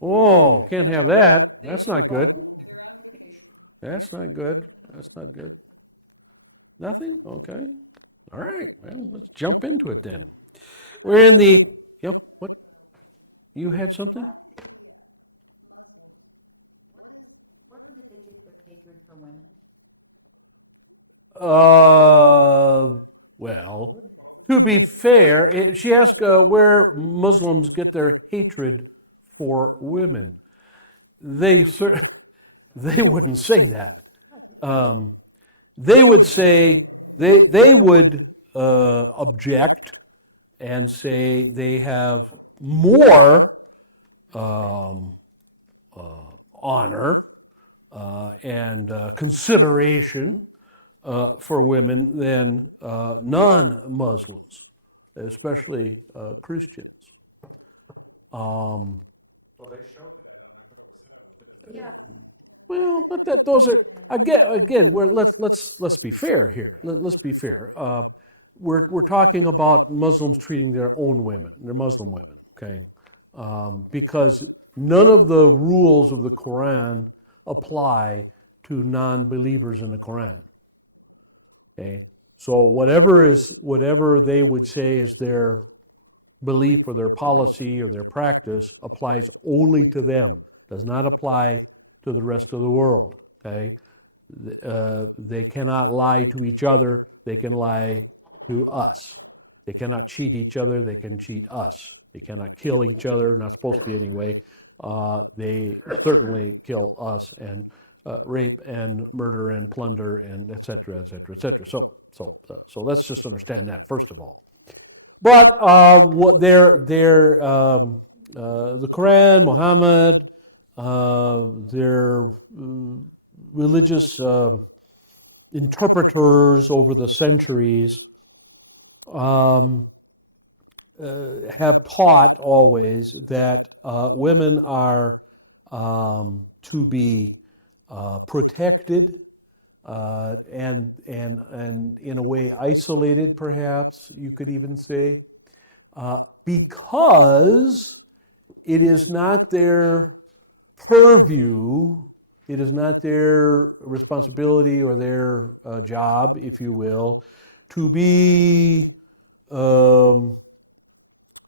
Oh, can't have that. That's not good. That's not good. That's not good. Nothing? Okay. All right. Well, let's jump into it then. We're in the, what? You had something? What did they get their hatred for women? Well, to be fair, she asked where Muslims get their hatred for women. They wouldn't say that. They would say they would object and say they have more honor and consideration for women than non-Muslims, especially Christians. Well, they showed that. Yeah. Well, but those are again. Let's be fair here. Let's be fair. We're talking about Muslims treating their own women, their Muslim women, okay? Because none of the rules of the Quran apply to non-believers in the Quran. Okay, so whatever they would say is their belief or their policy or their practice applies only to them. Does not apply to the rest of the world. Okay, they cannot lie to each other. They can lie to us. They cannot cheat each other. They can cheat us. They cannot kill each other. Not supposed to be anyway. They certainly kill us and rape and murder and plunder and et cetera, et cetera, et cetera. So let's just understand that first of all. But what the Quran, Muhammad, their religious interpreters over the centuries have taught always that women are to be protected and in a way isolated, perhaps you could even say, because it is not their purview, it is not their responsibility or their job, if you will, to be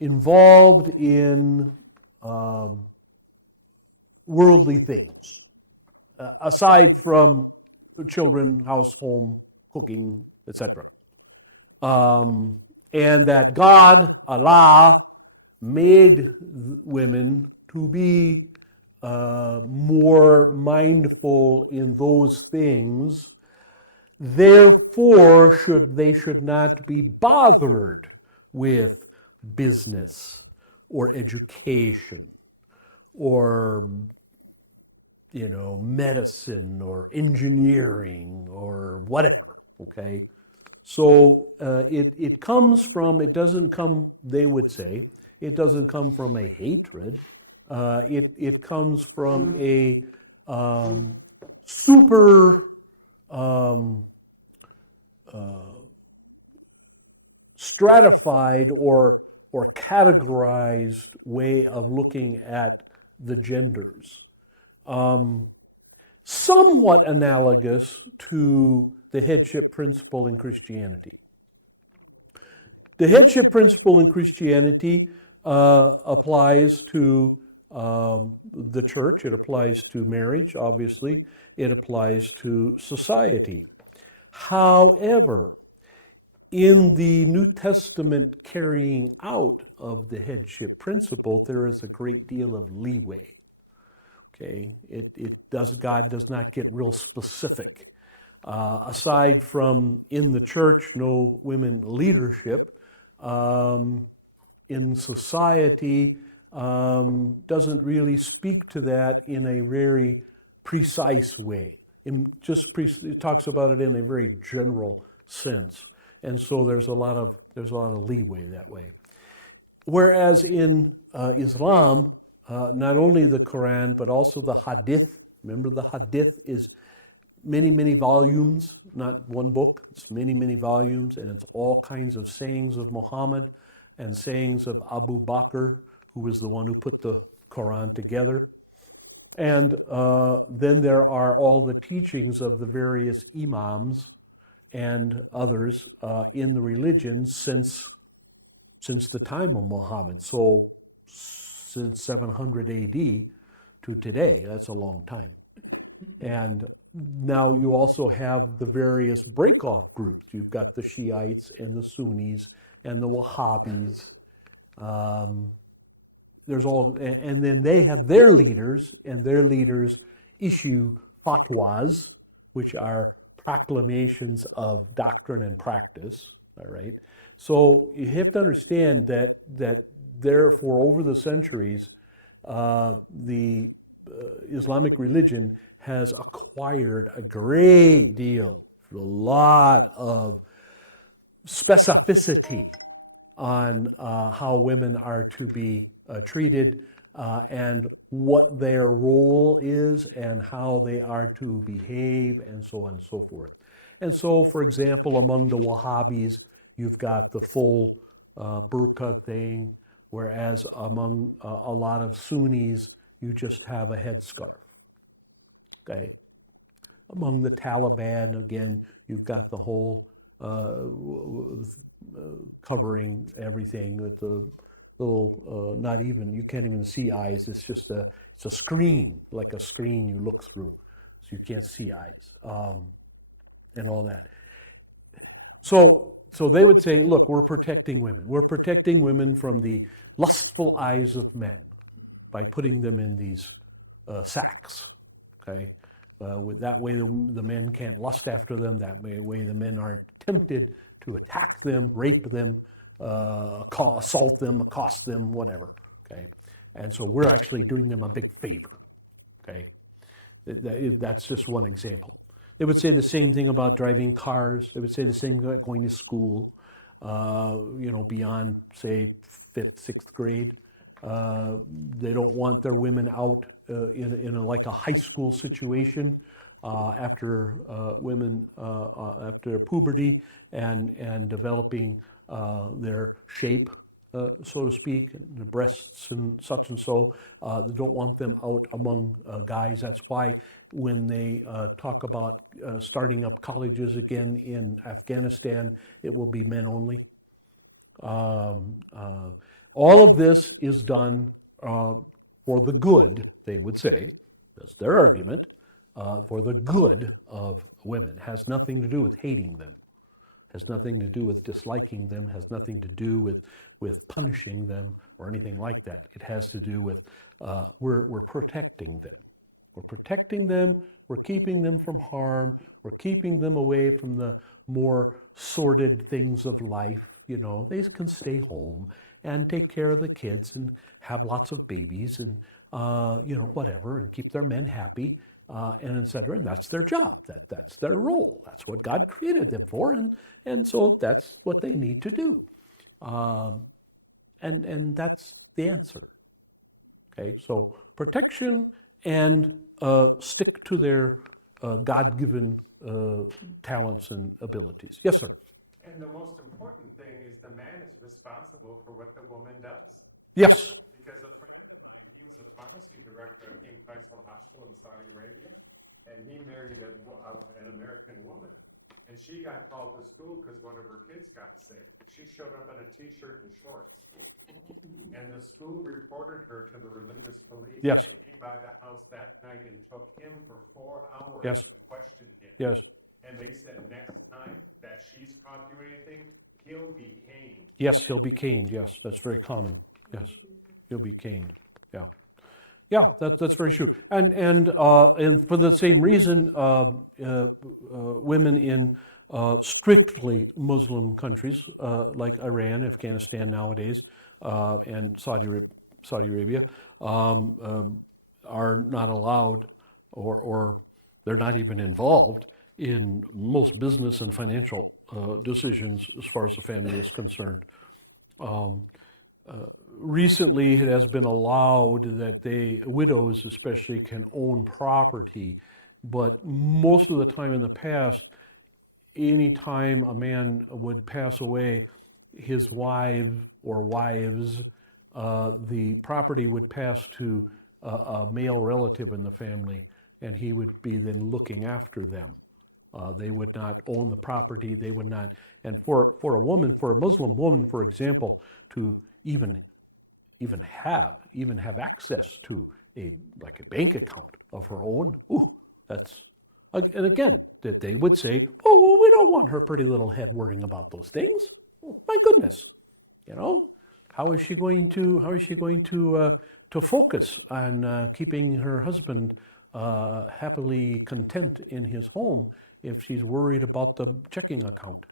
involved in worldly things, aside from children, house, home, cooking, etc. And that God, Allah, made women to be more mindful in those things. Therefore, they should not be bothered with business or education or medicine or engineering or whatever, okay? So it comes from, it doesn't come, they would say, it doesn't come from a hatred. It comes from a super stratified or categorized way of looking at the genders. Somewhat analogous to the headship principle in Christianity. The headship principle in Christianity applies to the church. It applies to marriage, obviously. It applies to society. However, in the New Testament carrying out of the headship principle, there is a great deal of leeway. Okay, God does not get real specific. Aside from in the church, no women leadership, in society doesn't really speak to that in a very precise way. It talks about it in a very general sense, and so there's a lot of leeway that way. Whereas in Islam, not only the Quran, but also the Hadith. Remember, the Hadith is many, many volumes, not one book. It's many, many volumes, and it's all kinds of sayings of Muhammad and sayings of Abu Bakr, who was the one who put the Quran together. And then there are all the teachings of the various imams and others in the religion since the time of Muhammad. So since 700 AD to today, that's a long time. And now you also have the various breakoff groups. You've got the Shiites and the Sunnis and the Wahhabis. There's all, and then they have their leaders, and their leaders issue fatwas, which are proclamations of doctrine and practice. All right. So you have to understand that therefore over the centuries, the Islamic religion has acquired a great deal, a lot of specificity on how women are to be treated and what their role is and how they are to behave and so on and so forth. And so, for example, among the Wahhabis, you've got the full burqa thing, whereas among a lot of Sunnis, you just have a headscarf. Okay. Among the Taliban, again, you've got the whole covering everything with the little, not even, you can't even see eyes. It's just it's a screen, like a screen you look through, so you can't see eyes, and all that. So they would say, look, we're protecting women. We're protecting women from the lustful eyes of men by putting them in these sacks, okay? That way the men can't lust after them. That way the men aren't tempted to attack them, rape them, assault them, accost them, whatever, okay? And so we're actually doing them a big favor, okay? That's just one example. They would say the same thing about driving cars. They would say the same about going to school, beyond, say, 5th, 6th grade. They don't want their women out in like a high school situation after women after puberty and developing their shape, so to speak, the breasts and such and so. They don't want them out among guys. That's why when they talk about starting up colleges again in Afghanistan, it will be men only. All of this is done for the good, they would say. That's their argument. For the good of women. Has nothing to do with hating them. Has nothing to do with disliking them. Has nothing to do with punishing them or anything like that. It has to do with we're protecting them. We're protecting them. We're keeping them from harm. We're keeping them away from the more sordid things of life. They can stay home and take care of the kids and have lots of babies and, whatever, and keep their men happy, and et cetera. And that's their job. That's their role. That's what God created them for. And so that's what they need to do. And that's the answer. Okay, so protection and stick to their God-given talents and abilities. Yes, sir. And the most important thing is the man is responsible for what the woman does. Yes. Because a friend of mine, he was a pharmacy director at King Faisal Hospital in Saudi Arabia, and he married an American woman. And she got called to school because one of her kids got sick. She showed up in a T-shirt and shorts. And the school reported her to the religious police. Yes. They came by the house that night and took him for 4 hours Yes. to question him. Yes. And they said next time that she's caught you anything, he'll be caned. Yes, he'll be caned. Yes, that's very common. Yes, he'll be caned. Yeah, yeah, that's very true. And for the same reason, women in strictly Muslim countries like Iran, Afghanistan nowadays, and Saudi Arabia are not allowed, or they're not even involved in most business and financial decisions as far as the family is concerned. Recently, it has been allowed that widows especially can own property, but most of the time in the past, any time a man would pass away, his wife or wives the property would pass to a male relative in the family, and he would be then looking after them. They would not own the property. They would not. And for a woman, for a Muslim woman, for example, to even have access to a bank account of her own, that's, and again, that they would say, oh, well, we don't want her pretty little head worrying about those things. Oh, my goodness, how is she going to focus on keeping her husband happily content in his home if she's worried about the checking account?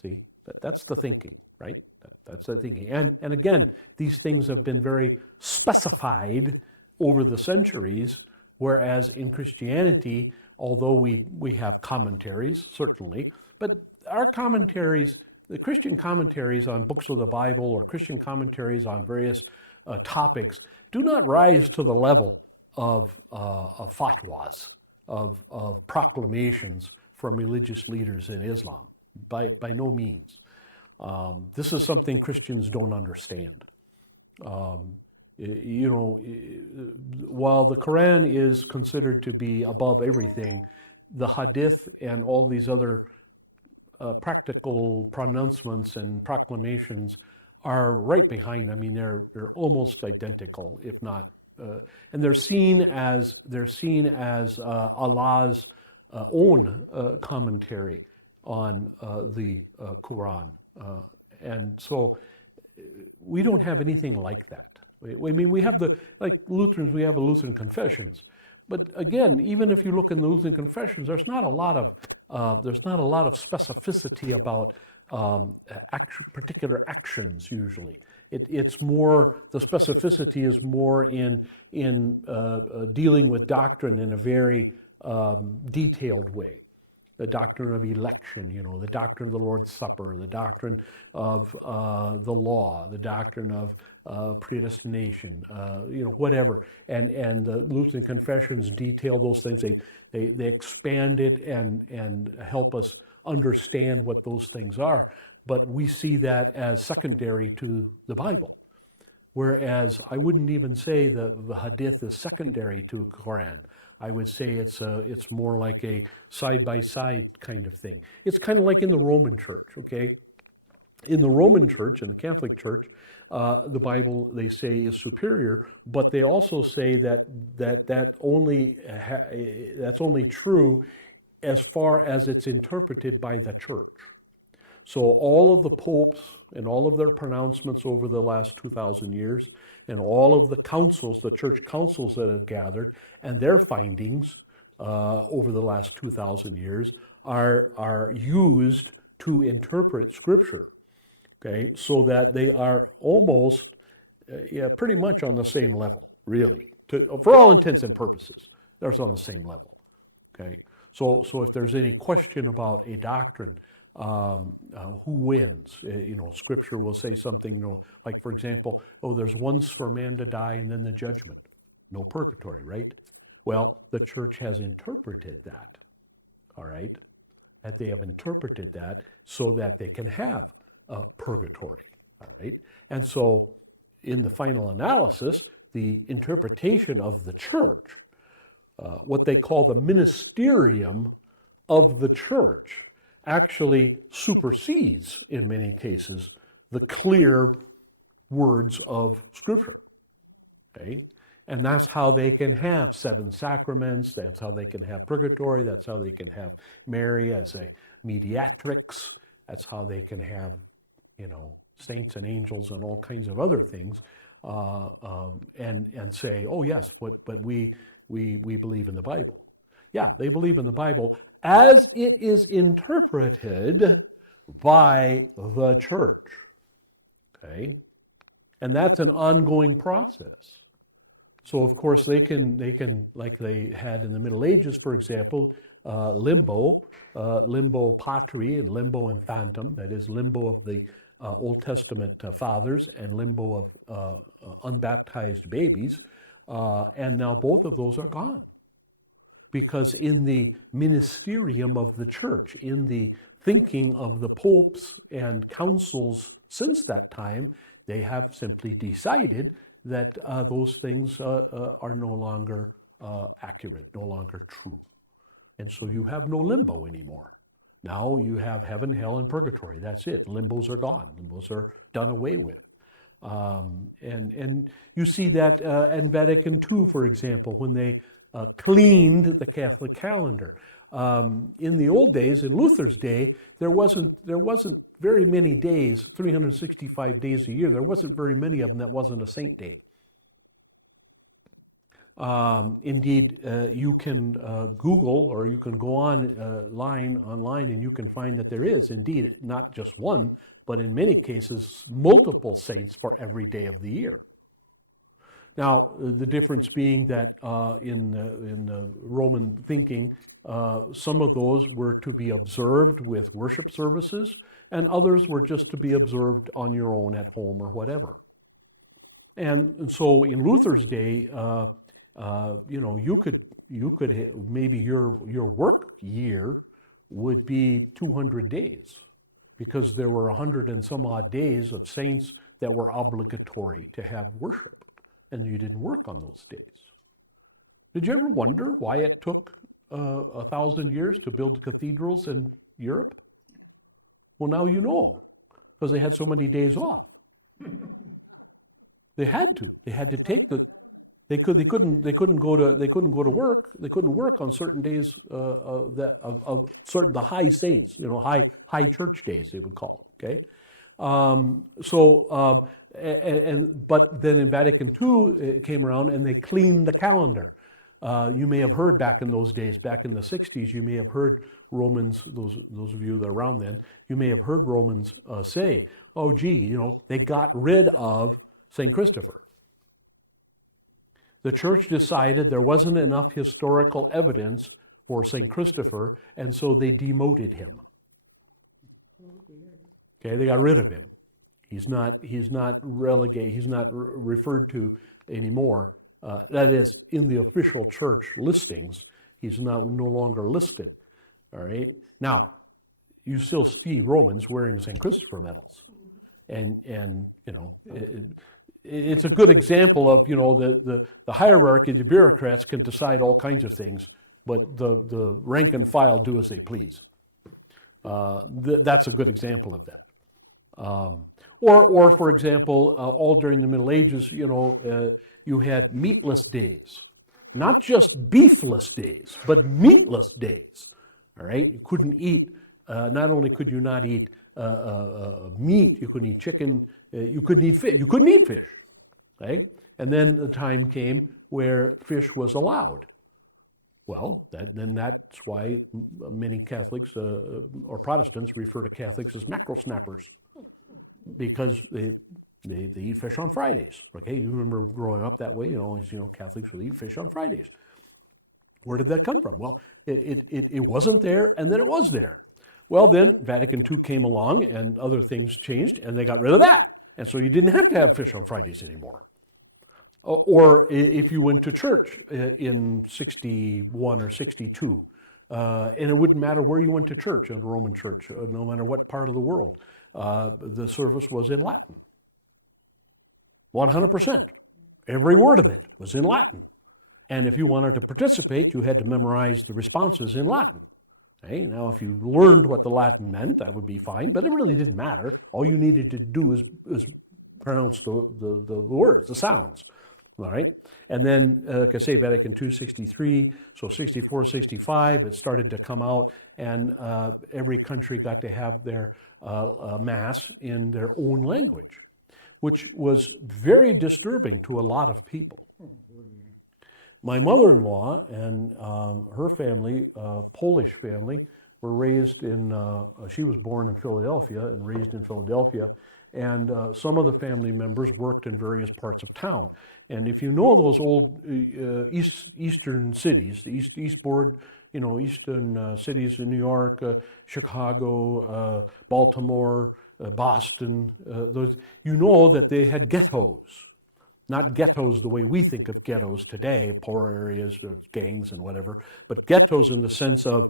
See, that's the thinking, right? That's the thinking. And again, these things have been very specified over the centuries, whereas in Christianity, although we have commentaries, certainly, but our commentaries, the Christian commentaries on books of the Bible or Christian commentaries on various topics do not rise to the level of fatwas, of proclamations from religious leaders in Islam, by no means. This is something Christians don't understand. While the Quran is considered to be above everything, the Hadith and all these other practical pronouncements and proclamations are right behind. I mean, they're almost identical, if not, and they're seen as Allah's own commentary on the Quran, and so we don't have anything like that. I mean, we have like Lutherans, we have a Lutheran confessions, but again, even if you look in the Lutheran confessions, there's not a lot of specificity about particular actions. Usually, it's more, the specificity is more in dealing with doctrine in a very detailed way. The doctrine of election, the doctrine of the Lord's Supper, the doctrine of the law, the doctrine of predestination, whatever. And the Lutheran confessions detail those things. They expand it and help us understand what those things are. But we see that as secondary to the Bible. Whereas I wouldn't even say that the Hadith is secondary to Quran. I would say it's more like a side-by-side kind of thing. It's kind of like in the Roman Church, okay? In the Roman Church, in the Catholic Church, the Bible, they say, is superior, but they also say that's only true as far as it's interpreted by the church. So all of the popes and all of their pronouncements over the last 2,000 years and all of the councils, the church councils that have gathered and their findings over the last 2,000 years are used to interpret Scripture, okay, so that they are almost, pretty much on the same level, really. For all intents and purposes, they're on the same level, okay? So if there's any question about a doctrine, who wins? Scripture will say something, like, for example, there's once for man to die and then the judgment. No purgatory, right? Well, the church has interpreted that, all right? That they have interpreted that so that they can have a purgatory, all right? And so in the final analysis, the interpretation of the church, what they call the ministerium of the church, actually supersedes, in many cases, the clear words of Scripture, okay? And that's how they can have 7 sacraments, that's how they can have purgatory, that's how they can have Mary as a mediatrix, that's how they can have, saints and angels and all kinds of other things, and say, oh yes, but we believe in the Bible. Yeah, they believe in the Bible as it is interpreted by the church, okay? And that's an ongoing process. So, of course, they can, like they had in the Middle Ages, for example, limbo patri and limbo infantum, that is limbo of the Old Testament fathers and limbo of unbaptized babies, and now both of those are gone. Because in the ministerium of the church, in the thinking of the popes and councils since that time, They have simply decided that those things are no longer accurate, no longer true. And so you have no limbo anymore. Now you have heaven, hell, and purgatory. That's it. Limbos are gone. Limbos are done away with. And you see that in Vatican II, for example, when they cleaned the Catholic calendar. In the old days, in Luther's day, there wasn't very many days, 365 days a year. There wasn't very many of them that wasn't a saint day. Indeed, you can Google or you can go online, and you can find that there is indeed not just one, but in many cases, multiple saints for every day of the year. Now, the difference being that in the Roman thinking, some of those were to be observed with worship services, and others were just to be observed on your own at home or whatever. And so in Luther's day, you could maybe your work year would be 200 days, because there were 100 and some odd days of saints that were obligatory to have worship, and you didn't work on those days. Did you ever wonder why it took 1,000 years to build cathedrals in Europe? Well, now you know, because they had so many days off. They had to take the. They couldn't go to work. They couldn't work on certain days of certain the high saints, high church days they would call them. Okay, but then in Vatican II it came around and they cleaned the calendar. You may have heard back in those days, back in the 60s, you may have heard Romans. Those of you that are around then, you may have heard Romans say, "Oh, gee, they got rid of Saint Christopher." The church decided there wasn't enough historical evidence for St. Christopher, and so they demoted him. Okay, they got rid of him. He's not relegated, he's not referred to anymore. That is, in the official church listings, he's no longer listed. All right? Now, you still see Romans wearing St. Christopher medals. And it's a good example of, the hierarchy, the bureaucrats can decide all kinds of things, but the rank and file do as they please. That's a good example of that. Or for example, all during the Middle Ages, you had meatless days. Not just beefless days, but meatless days. All right? You couldn't eat, not only could you not eat meat, you couldn't eat chicken, you couldn't eat fish. You couldn't eat fish, okay? And then the time came where fish was allowed. Well, that's why many Catholics or Protestants refer to Catholics as mackerel snappers, because they eat fish on Fridays. Okay, you remember growing up that way. Catholics would eat fish on Fridays. Where did that come from? Well, it wasn't there, and then it was there. Well, then Vatican II came along and other things changed and they got rid of that. And so you didn't have to have fish on Fridays anymore. Or if you went to church in 61 or 62, and it wouldn't matter where you went to church, in the Roman church, no matter what part of the world, the service was in Latin. 100%. Every word of it was in Latin. And if you wanted to participate, you had to memorize the responses in Latin. Okay, now, if you learned what the Latin meant, that would be fine, but it really didn't matter. All you needed to do is pronounce the words, the sounds. All right? And then, like I say, Vatican II, 63, so 64, 65, it started to come out, and every country got to have their Mass in their own language, which was very disturbing to a lot of people. My mother-in-law and her family, Polish family, were raised in, she was born in Philadelphia and raised in Philadelphia, and some of the family members worked in various parts of town. And if you know those old eastern cities, the eastern cities in New York, Chicago, Baltimore, Boston, those, you know that they had ghettos. Not ghettos the way we think of ghettos today, poor areas, gangs and whatever, but ghettos in the sense of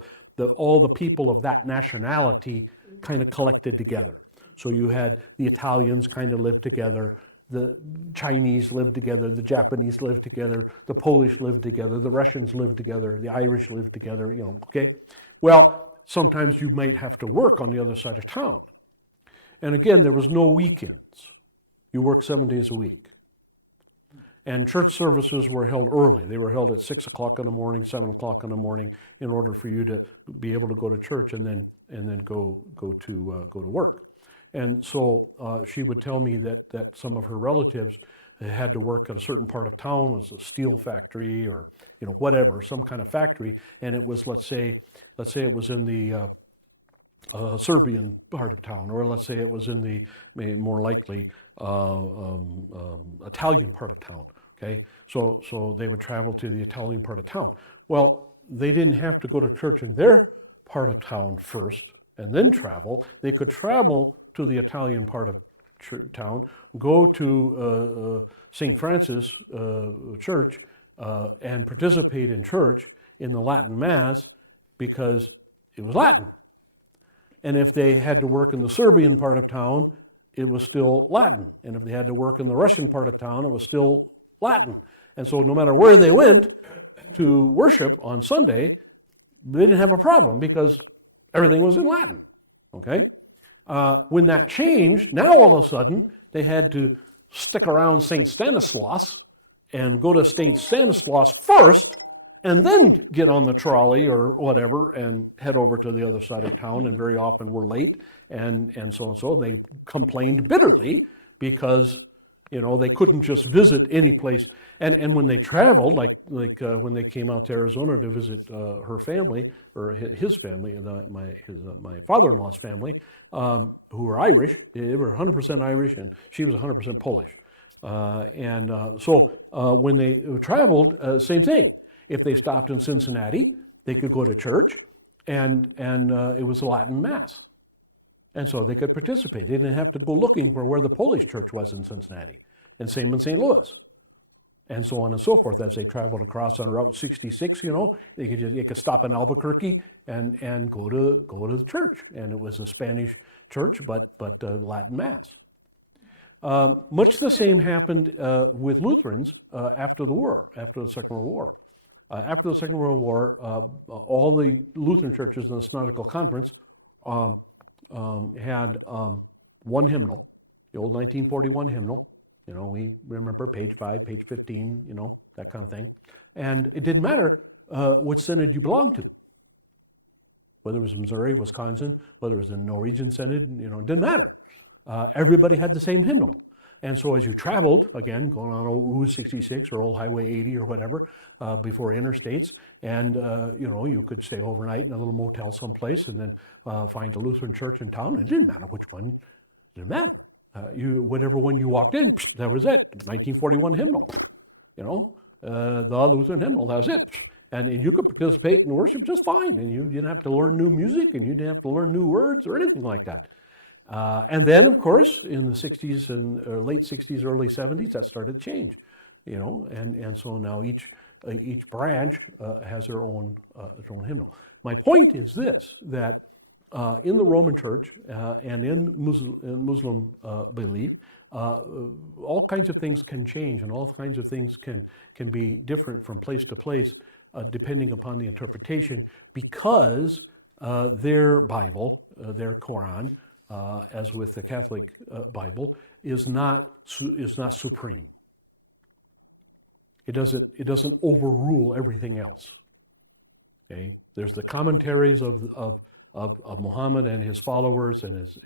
all the people of that nationality kind of collected together. So you had the Italians kind of live together, the Chinese lived together, the Japanese lived together, the Polish lived together, the Russians lived together, the Irish lived together, okay? Well, sometimes you might have to work on the other side of town. And again, there was no weekends. You worked 7 days a week. And church services were held early. They were held at 6 o'clock in the morning, 7 o'clock in the morning, in order for you to be able to go to church and then go to work. And so she would tell me that some of her relatives had to work at a certain part of town. It was a steel factory or whatever, some kind of factory, and it was let's say it was in the Serbian part of town, or let's say it was in the more likely Italian part of town. Okay, so they would travel to the Italian part of town. Well, they didn't have to go to church in their part of town first and then travel. They could travel to the Italian part of town, go to St. Francis Church and participate in church in the Latin Mass because it was Latin. And if they had to work in the Serbian part of town, it was still Latin. And if they had to work in the Russian part of town, it was still Latin. And so no matter where they went to worship on Sunday, they didn't have a problem because everything was in Latin. Okay? When that changed, now all of a sudden, they had to stick around St. Stanislaus and go to St. Stanislaus first, and then get on the trolley or whatever and head over to the other side of town, and very often were late and so and so. They complained bitterly because they couldn't just visit any place. And when they traveled, like when they came out to Arizona to visit her family or his family, my father-in-law's family, who were Irish. They were 100% Irish, and she was 100% Polish. So when they traveled, same thing. If they stopped in Cincinnati, they could go to church, and it was a Latin Mass. And so they could participate. They didn't have to go looking for where the Polish church was in Cincinnati, and same in St. Louis, and so on and so forth. As they traveled across on Route 66, they could stop in Albuquerque and go to the church, and it was a Spanish church, but Latin Mass. Much the same happened with Lutherans after the Second World War. After the Second World War, all the Lutheran churches in the Synodical Conference had one hymnal, the old 1941 hymnal. We remember page 5, page 15, that kind of thing. And it didn't matter which synod you belonged to. Whether it was Missouri, Wisconsin, whether it was the Norwegian synod, it didn't matter. Everybody had the same hymnal. And so as you traveled, again, going on old Route 66 or old Highway 80 or whatever, before interstates, and, you could stay overnight in a little motel someplace and then find a Lutheran church in town. It didn't matter which one. It didn't matter. Whatever one you walked in, that was it. 1941 hymnal, the Lutheran hymnal, that was it. And you could participate in worship just fine. And you didn't have to learn new music, and you didn't have to learn new words or anything like that. And then, of course, in the 60s and late 60s, early 70s, that started to change, and so now each branch has their own hymnal. My point is this, that in the Roman Church and in Muslim belief, all kinds of things can change, and all kinds of things can be different from place to place, depending upon the interpretation, because their Bible, their Quran, as with the Catholic Bible, is not supreme. It doesn't overrule everything else. Okay, there's the commentaries of Muhammad and his followers and his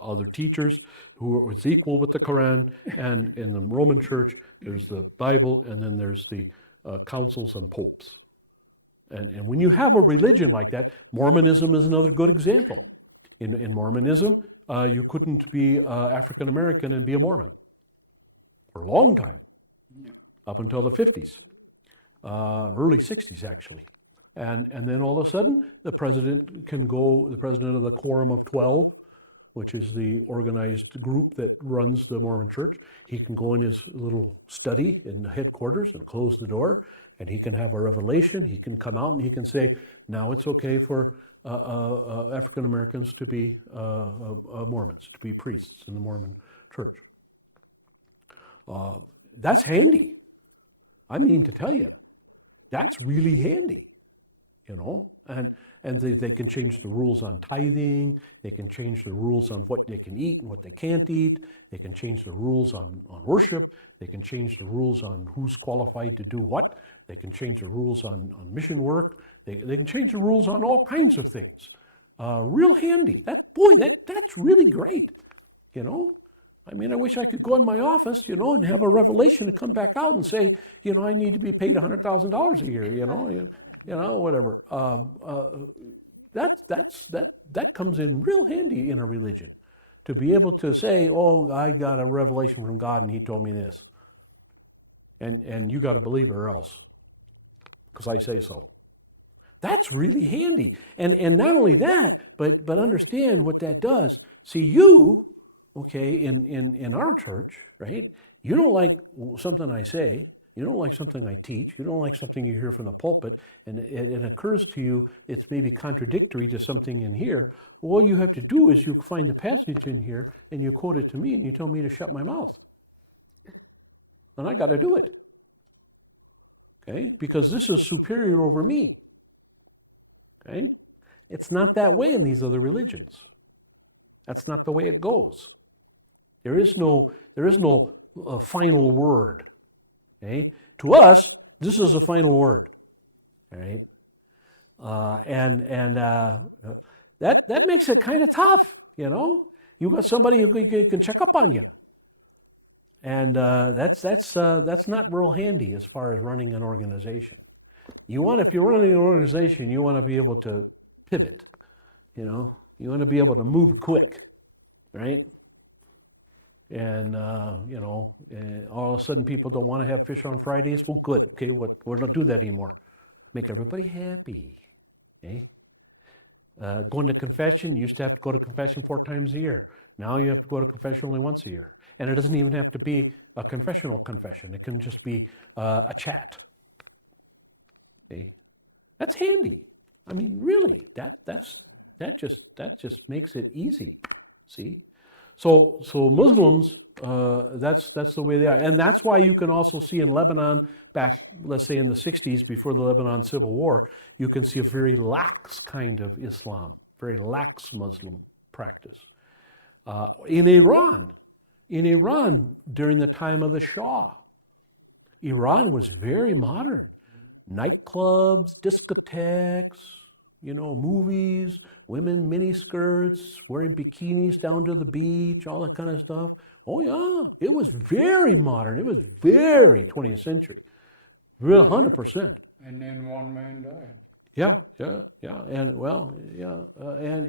other teachers who was equal with the Quran, and in the Roman Church there's the Bible, and then there's the councils and popes. And when you have a religion like that, Mormonism is another good example. In Mormonism, you couldn't be African American and be a Mormon for a long time, up until the 50s, early 60s actually. And then all of a sudden, the president of the Quorum of 12, which is the organized group that runs the Mormon Church, he can go in his little study in the headquarters and close the door, and he can have a revelation. He can come out and he can say, now it's okay for African Americans to be Mormons, to be priests in the Mormon church. That's handy. I mean to tell you, that's really handy, and they can change the rules on tithing. They can change the rules on what they can eat and what they can't eat. They can change the rules on worship. They can change the rules on who's qualified to do what. They can change the rules on mission work. They can change the rules on all kinds of things. Real handy. That's really great, I mean, I wish I could go in my office, and have a revelation and come back out and say, I need to be paid $100,000 a year, whatever. That comes in real handy in a religion, to be able to say, oh, I got a revelation from God and He told me this, and you got to believe it or else, because I say so. That's really handy, and not only that, but understand what that does. See, you. Okay, in our church, right? You don't like something I say. You don't like something I teach. You don't like something you hear from the pulpit, and it occurs to you it's maybe contradictory to something in here. Well, all you have to do is you find the passage in here, and you quote it to me, and you tell me to shut my mouth. And I got to do it. Okay? Because this is superior over me. Okay? It's not that way in these other religions. That's not the way it goes. There is no final word. Okay? To us, this is a final word. All right? That makes it kind of tough. You got somebody who can check up on you, and that's not real handy as far as running an organization. If you're running an organization, you want to be able to pivot. You want to be able to move quick, right? And, all of a sudden people don't want to have fish on Fridays. Well, good. Okay, we're not do that anymore. Make everybody happy. Okay? Going to confession, you used to have to go to confession 4 times a year. Now you have to go to confession only once a year. And it doesn't even have to be a confessional confession. It can just be a chat. Okay? That's handy. I mean, really, that just makes it easy. See? So Muslims, that's the way they are. And that's why you can also see in Lebanon back, let's say in the 60s, before the Lebanon Civil War, you can see a very lax kind of Islam, very lax Muslim practice. In Iran, during the time of the Shah, Iran was very modern. Nightclubs, discotheques, movies, women miniskirts, wearing bikinis down to the beach, all that kind of stuff. Oh yeah, it was very modern. It was very 20th century, real 100%. And then one man died. Yeah, and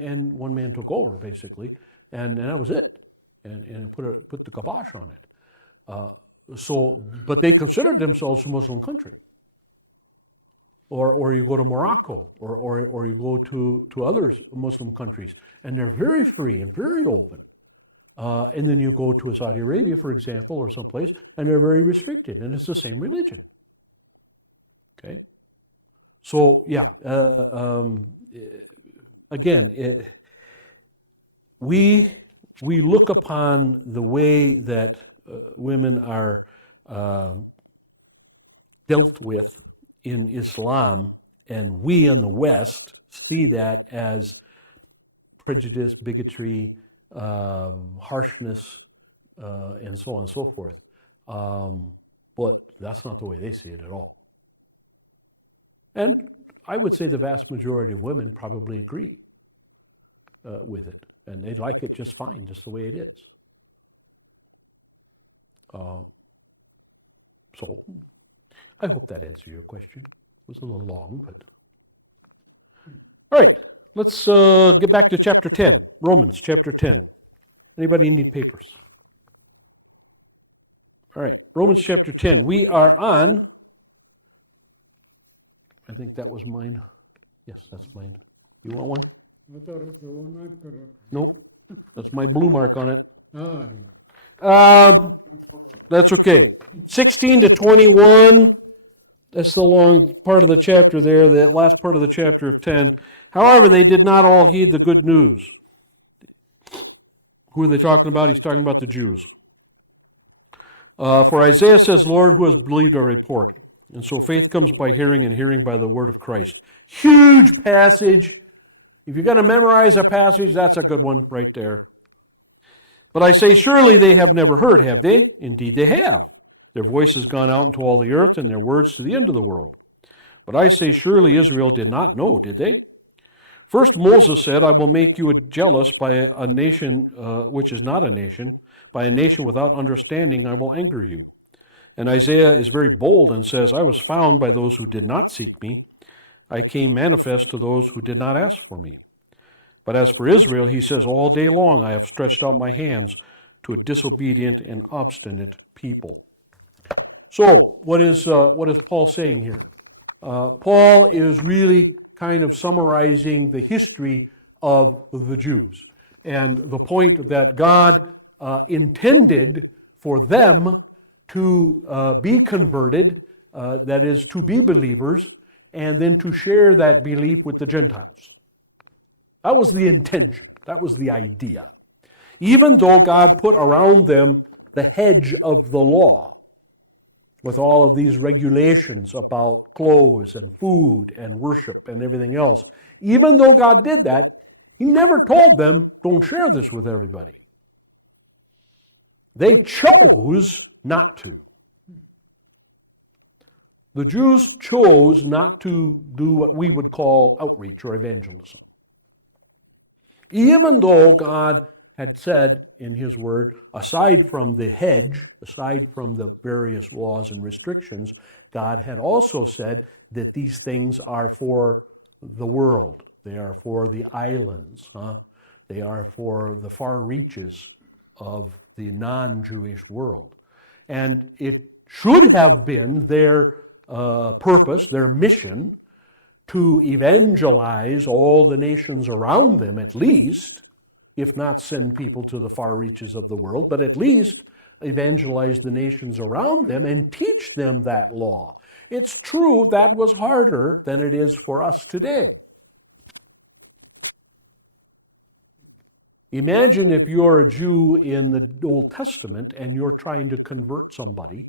and one man took over basically, and that was it, and put the kibosh on it. But they considered themselves a Muslim country. Or you go to Morocco, or you go to other Muslim countries, and they're very free and very open. And then you go to Saudi Arabia, for example, or someplace, and they're very restricted, and it's the same religion. Okay? So, yeah, again, we look upon the way that women are dealt with in Islam, and we in the West see that as prejudice, bigotry, harshness, and so on and so forth. But that's not the way they see it at all. And I would say the vast majority of women probably agree with it, and they like it just fine, just the way it is. So I hope that answered your question. It was a little long, but... All right, let's get back to chapter 10, Romans chapter 10. Anybody need papers? All right, Romans chapter 10. We are on... I think that was mine. Yes, that's mine. You want one? I thought it was the one I put up. Nope. That's my blue mark on it. Oh, That's okay. 16 to 21. That's the long part of the chapter there, the last part of the chapter of 10. However, they did not all heed the good news. Who are they talking about? He's talking about the Jews. For Isaiah says, Lord, who has believed our report? And so faith comes by hearing, and hearing by the word of Christ. Huge passage. If you're going to memorize a passage, that's a good one right there. But I say, surely they have never heard, have they? Indeed they have. Their voice has gone out into all the earth, and their words to the end of the world. But I say, surely Israel did not know, did they? First Moses said, I will make you jealous by a nation which is not a nation. By a nation without understanding I will anger you. And Isaiah is very bold and says, I was found by those who did not seek me. I came manifest to those who did not ask for me. But as for Israel, he says, all day long I have stretched out my hands to a disobedient and obstinate people. So, what is Paul saying here? Paul is really kind of summarizing the history of the Jews and the point that God intended for them to be converted, that is, to be believers, and then to share that belief with the Gentiles. That was the intention. That was the idea. Even though God put around them the hedge of the law, with all of these regulations about clothes and food and worship and everything else, even though God did that, He never told them, don't share this with everybody. They chose not to. The Jews chose not to do what we would call outreach or evangelism. Even though God had said in His Word, aside from the hedge, aside from the various laws and restrictions, God had also said that these things are for the world. They are for the islands. They are for the far reaches of the non-Jewish world. And it should have been their purpose, their mission, to evangelize all the nations around them at least, if not send people to the far reaches of the world, but at least evangelize the nations around them and teach them that law. It's true that was harder than it is for us today. Imagine if you're a Jew in the Old Testament and you're trying to convert somebody.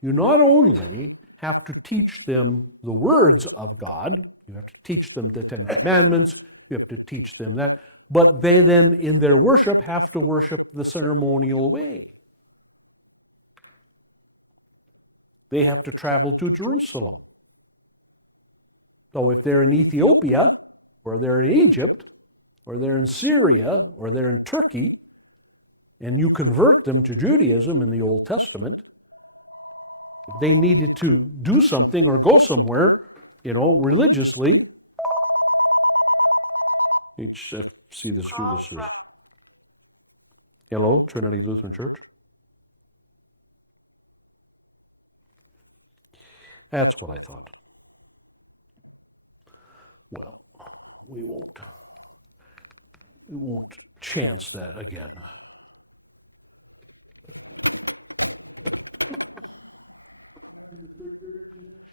You not only have to teach them the words of God, you have to teach them the Ten Commandments, you have to teach them that, but they then, in their worship, have to worship the ceremonial way. They have to travel to Jerusalem. So if they're in Ethiopia, or they're in Egypt, or they're in Syria, or they're in Turkey, and you convert them to Judaism in the Old Testament, if they needed to do something or go somewhere, religiously, let's see this, who this is. Hello, Trinity Lutheran Church. That's what I thought. Well, we won't chance that again.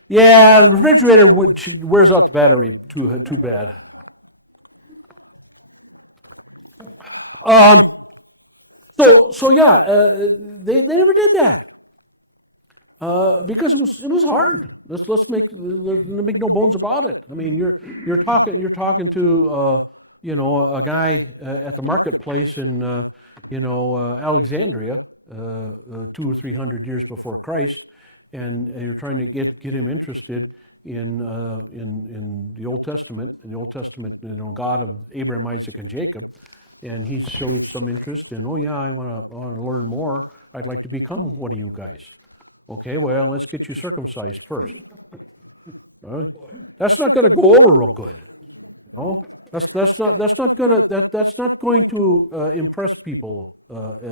Yeah, the refrigerator wears out the battery too bad. So yeah, they never did that because it was hard. Let's make no bones about it. I mean, you're talking to a guy at the marketplace in Alexandria 200 or 300 years before Christ, and you're trying to get him interested in the Old Testament, God of Abraham, Isaac, and Jacob. And he showed some interest in, I want to learn more. I'd like to become one of you guys. Okay, well, let's get you circumcised first. That's not going to go over real good. That's not going to impress people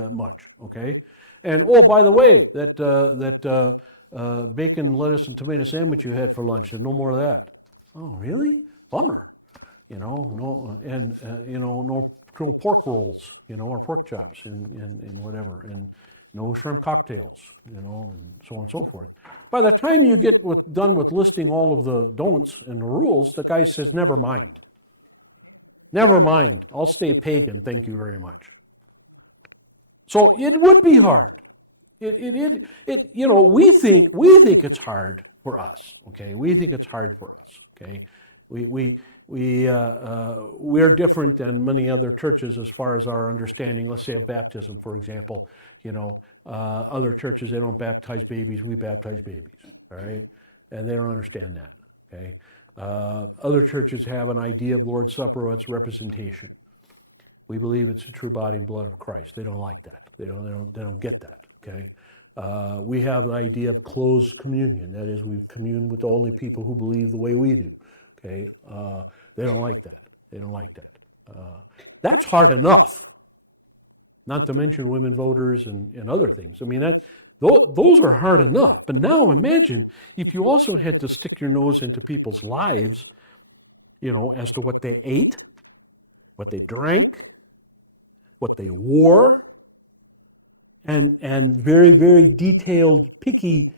much. Okay, and by the way, that bacon, lettuce, and tomato sandwich you had for lunch, and no more of that. Oh, really? Bummer. No pork rolls, or pork chops and whatever, and no shrimp cocktails, and so on and so forth. By the time you get done with listing all of the don'ts and the rules, the guy says, never mind. Never mind, I'll stay pagan, thank you very much. So it would be hard. We think it's hard for us. Okay, we think it's hard for us. Okay, we're different than many other churches as far as our understanding. Let's say of baptism, for example. Other churches, they don't baptize babies. We baptize babies. All right, and they don't understand that. Okay, other churches have an idea of Lord's Supper, its representation. We believe it's the true body and blood of Christ. They don't like that. They don't get that. Okay. We have the idea of closed communion. That is, we commune with only people who believe the way we do. Okay. They don't like that. They don't like that. That's hard enough. Not to mention women voters and other things. I mean, those are hard enough. But now imagine if you also had to stick your nose into people's lives, as to what they ate, what they drank, what they wore, and very, very detailed, picky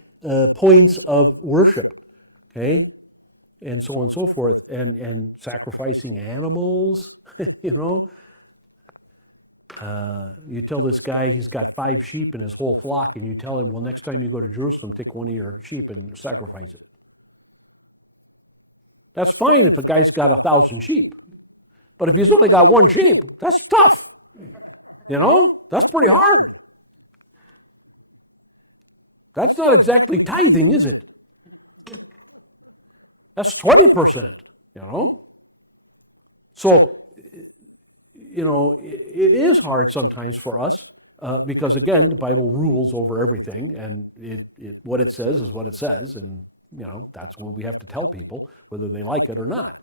points of worship, okay, and so on and so forth, and sacrificing animals, You tell this guy he's got 5 sheep in his whole flock, and you tell him, well, next time you go to Jerusalem, take one of your sheep and sacrifice it. That's fine if a guy's got 1,000 sheep. But if he's only got 1 sheep, that's tough. That's pretty hard. That's not exactly tithing, is it? That's 20%, So, it is hard sometimes for us because, again, the Bible rules over everything, and what it says is what it says, and, that's what we have to tell people, whether they like it or not.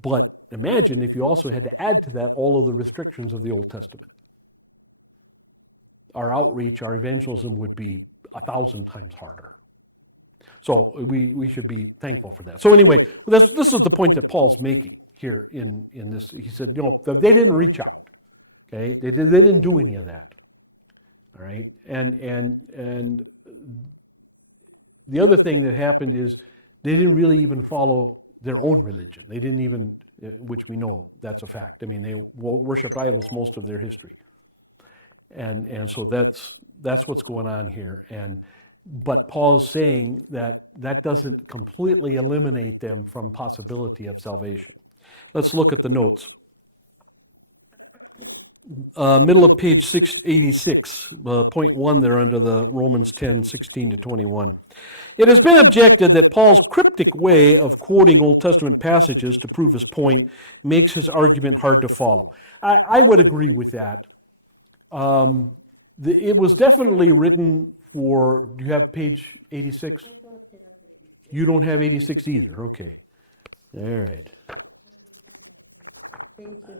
But imagine if you also had to add to that all of the restrictions of the Old Testament. Our outreach, our evangelism would be 1,000 times harder. So we should be thankful for that. So anyway, this is the point that Paul's making here in this. He said, they didn't reach out. Okay, they didn't do any of that. All right, and the other thing that happened is they didn't really even follow their own religion. They didn't even, which we know that's a fact. I mean, they worshiped idols most of their history. And so that's what's going on here. But Paul is saying that doesn't completely eliminate them from possibility of salvation. Let's look at the notes. Middle of page 686, point 1 there under the Romans 10:16-21. It has been objected that Paul's cryptic way of quoting Old Testament passages to prove his point makes his argument hard to follow. I would agree with that. It was definitely written for, do you have page 86? You don't have 86 either, okay. All right. Thank you.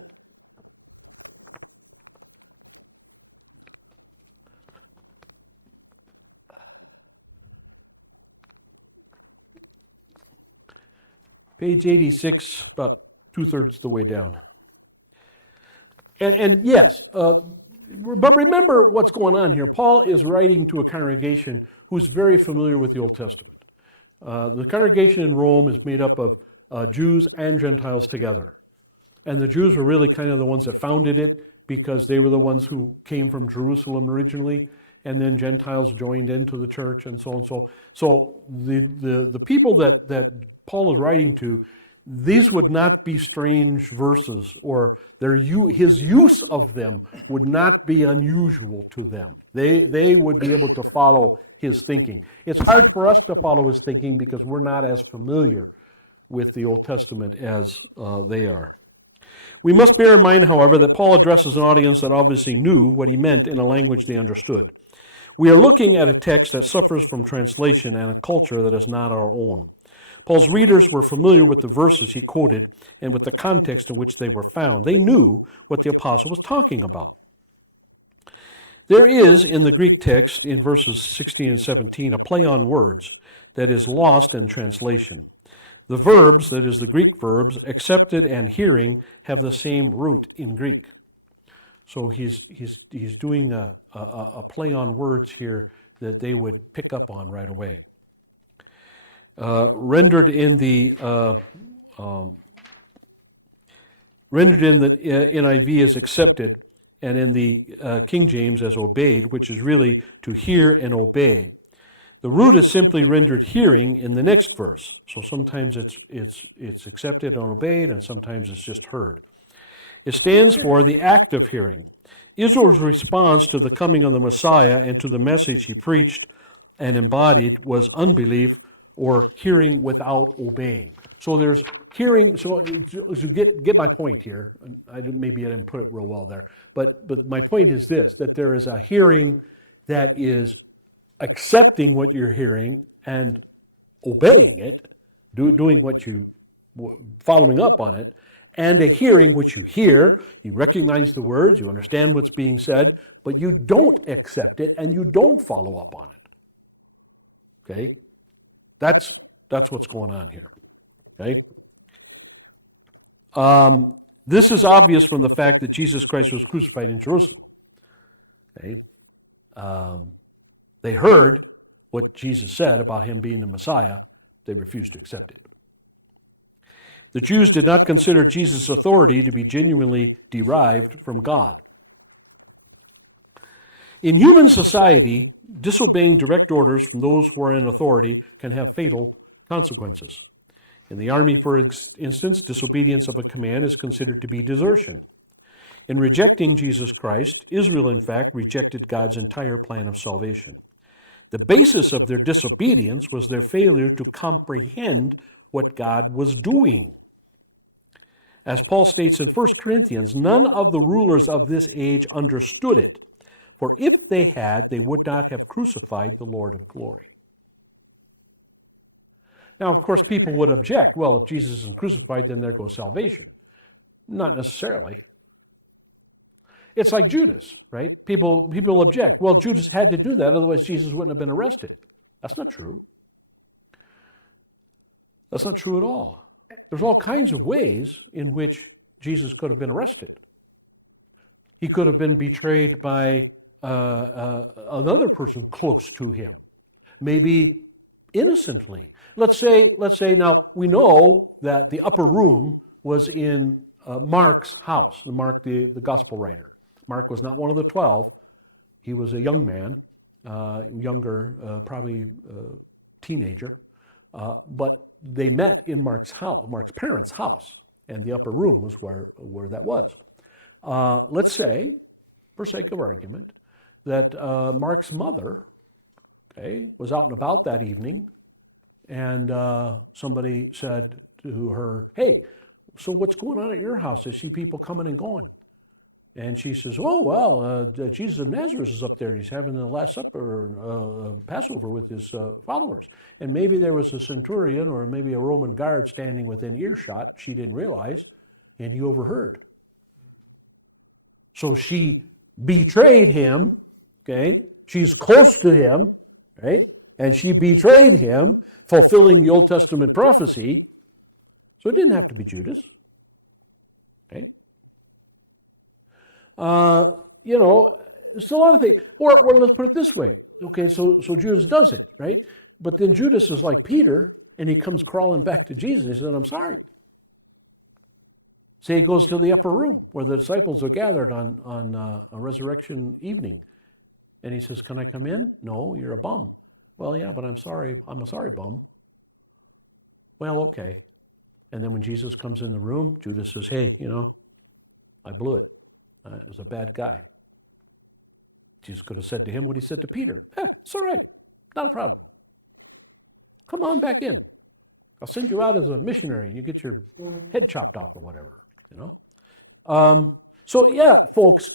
Page 86, about 2/3 the way down. And yes, but remember what's going on here. Paul is writing to a congregation who's very familiar with the Old Testament. The congregation in Rome is made up of Jews and Gentiles together. And the Jews were really kind of the ones that founded it because they were the ones who came from Jerusalem originally, and then Gentiles joined into the church and so on. So the people that Paul is writing to, these would not be strange verses, or his use of them would not be unusual to them. They would be able to follow his thinking. It's hard for us to follow his thinking because we're not as familiar with the Old Testament as they are. We must bear in mind, however, that Paul addresses an audience that obviously knew what he meant in a language they understood. We are looking at a text that suffers from translation and a culture that is not our own. Paul's readers were familiar with the verses he quoted and with the context in which they were found. They knew what the apostle was talking about. There is, in the Greek text, in verses 16 and 17, a play on words that is lost in translation. The verbs, that is the Greek verbs, accepted and hearing, have the same root in Greek. So he's doing a play on words here that they would pick up on right away. Rendered in the rendered in the NIV as accepted, and in the King James as obeyed, which is really to hear and obey. The root is simply rendered hearing in the next verse. So sometimes it's accepted and obeyed, and sometimes it's just heard. It stands for the act of hearing. Israel's response to the coming of the Messiah and to the message he preached and embodied was unbelief, or hearing without obeying. So there's hearing. So get my point here. Maybe I didn't put it real well there, but my point is this: that there is a hearing that is accepting what you're hearing and obeying it, doing what you, following up on it, and a hearing which you hear, you recognize the words, you understand what's being said, but you don't accept it and you don't follow up on it. Okay? That's what's going on here. Okay? This is obvious from the fact that Jesus Christ was crucified in Jerusalem. Okay? They heard what Jesus said about him being the Messiah. They refused to accept it. The Jews did not consider Jesus' authority to be genuinely derived from God. In human society, disobeying direct orders from those who are in authority can have fatal consequences. In the army, for instance, disobedience of a command is considered to be desertion. In rejecting Jesus Christ, Israel, in fact, rejected God's entire plan of salvation. The basis of their disobedience was their failure to comprehend what God was doing. As Paul states in 1 Corinthians, none of the rulers of this age understood it, for if they had, they would not have crucified the Lord of glory. Now, of course, people would object, well, if Jesus isn't crucified, then there goes salvation. Not necessarily. It's like Judas, right? People object. Well, Judas had to do that, otherwise Jesus wouldn't have been arrested. That's not true. That's not true at all. There's all kinds of ways in which Jesus could have been arrested. He could have been betrayed by another person close to him, maybe innocently. Let's say now we know that the upper room was in Mark's house. Mark, the gospel writer. Mark was not one of the 12. He was a young man, younger, probably teenager. But they met in Mark's house, Mark's parents' house, and the upper room was where that was. Let's say, for sake of argument, that Mark's mother, was out and about that evening, and somebody said to her, "Hey, so what's going on at your house? I see people coming and going." And she says, "Oh, well, Jesus of Nazareth is up there. He's having the Last Supper, Passover with his followers." And maybe there was a centurion or maybe a Roman guard standing within earshot. She didn't realize, and he overheard. So she betrayed him, She's close to him, right? And she betrayed him, fulfilling the Old Testament prophecy. So it didn't have to be Judas. It's a lot of things. Or let's put it this way. So Judas does it, right? But then Judas is like Peter, and he comes crawling back to Jesus. He said, "I'm sorry." So he goes to the upper room where the disciples are gathered on a resurrection evening. And he says, "Can I come in?" "No, you're a bum." "Well, yeah, but I'm sorry. I'm a sorry bum." "Well, okay." And then when Jesus comes in the room, Judas says, "Hey, I blew it. It was a bad guy." Jesus could have said to him what he said to Peter. "It's all right. Not a problem. Come on back in. I'll send you out as a missionary and you get your head chopped off or whatever." So yeah, folks,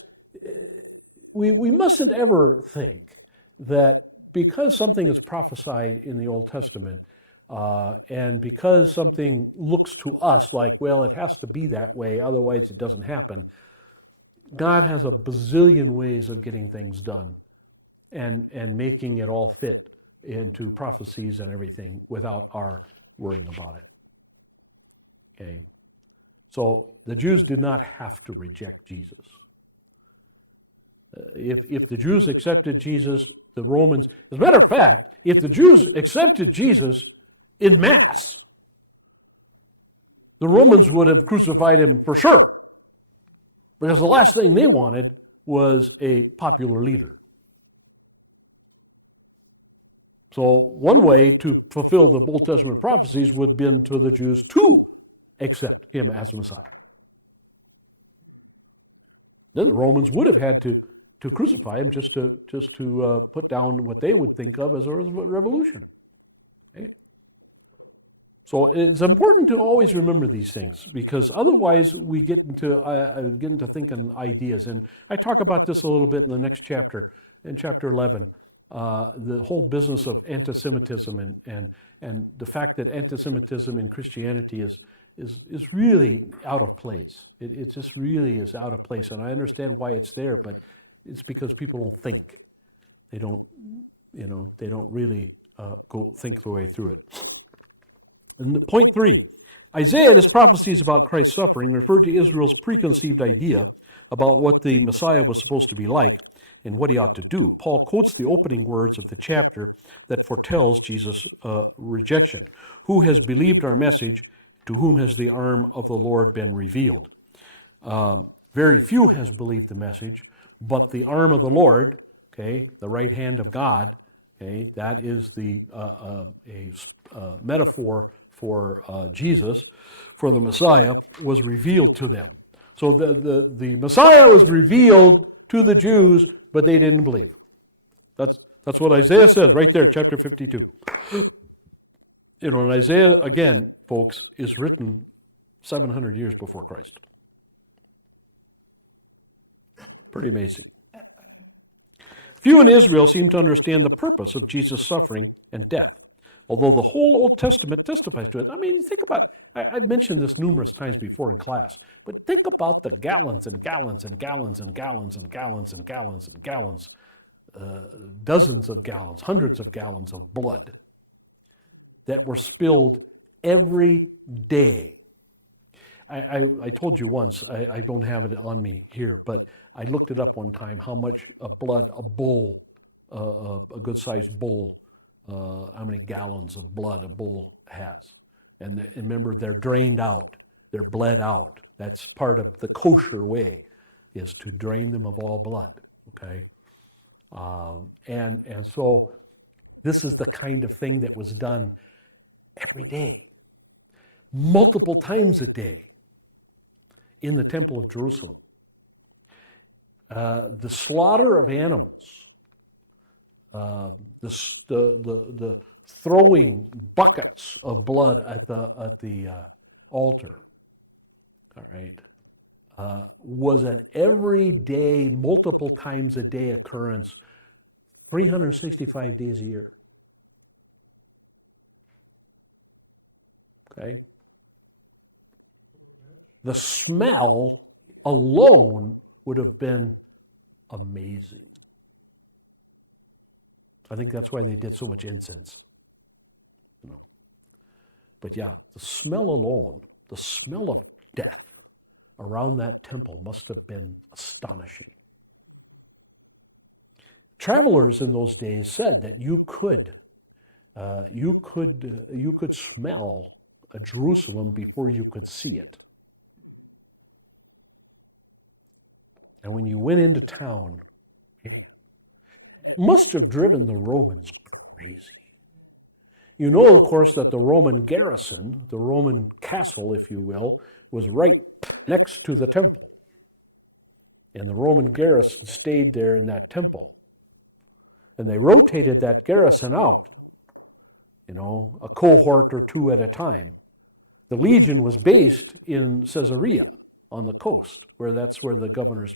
we mustn't ever think that because something is prophesied in the Old Testament and because something looks to us like, well, it has to be that way, otherwise it doesn't happen. God has a bazillion ways of getting things done and making it all fit into prophecies and everything without our worrying about it. So the Jews did not have to reject Jesus. If the Jews accepted Jesus, the Romans, as a matter of fact, if the Jews accepted Jesus in mass, the Romans would have crucified him for sure. Because the last thing they wanted was a popular leader. So one way to fulfill the Old Testament prophecies would have been to the Jews to accept him as Messiah. Then the Romans would have had to crucify him just to put down what they would think of as a revolution. Okay? So it's important to always remember these things, because otherwise we get into thinking ideas. And I talk about this a little bit in the next chapter, in chapter 11. The whole business of anti-Semitism and the fact that anti-Semitism in Christianity is really out of place. It just really is out of place, and I understand why it's there, but it's because people don't think. They don't really go think their way through it. And point 3, Isaiah and his prophecies about Christ's suffering referred to Israel's preconceived idea about what the Messiah was supposed to be like and what he ought to do. Paul quotes the opening words of the chapter that foretells Jesus' rejection. Who has believed our message? To whom has the arm of the Lord been revealed? Very few has believed the message, but the arm of the Lord, okay, the right hand of God, okay, that is the metaphor for Jesus, for the Messiah, was revealed to them. So the Messiah was revealed to the Jews, but they didn't believe. That's what Isaiah says right there, chapter 52. And Isaiah, again, folks, is written 700 years before Christ. Pretty amazing. Few in Israel seem to understand the purpose of Jesus' suffering and death, although the whole Old Testament testifies to it. I mean, think about, I've mentioned this numerous times before in class, but think about the gallons and gallons and gallons and gallons and gallons and gallons and gallons, dozens of gallons, hundreds of gallons of blood that were spilled every day. I told you once, I don't have it on me here, but I looked it up one time, how much blood a bull, a good-sized bull, how many gallons of blood a bull has. And remember, they're drained out, they're bled out. That's part of the kosher way, is to drain them of all blood, okay? And so this is the kind of thing that was done every day, multiple times a day in the Temple of Jerusalem. The slaughter of animals, the throwing buckets of blood at the altar, all right, was an everyday, multiple times a day occurrence, 365 days a year. Okay? The smell alone would have been amazing. I think that's why they did so much incense. But yeah, the smell alone, the smell of death around that temple must have been astonishing. Travelers in those days said that you could smell Jerusalem before you could see it. And when you went into town, it must have driven the Romans crazy. You know, of course, that the Roman garrison, the Roman castle, if you will, was right next to the temple. And the Roman garrison stayed there in that temple. And they rotated that garrison out, a cohort or two at a time. The legion was based in Caesarea on the coast, that's where the governor's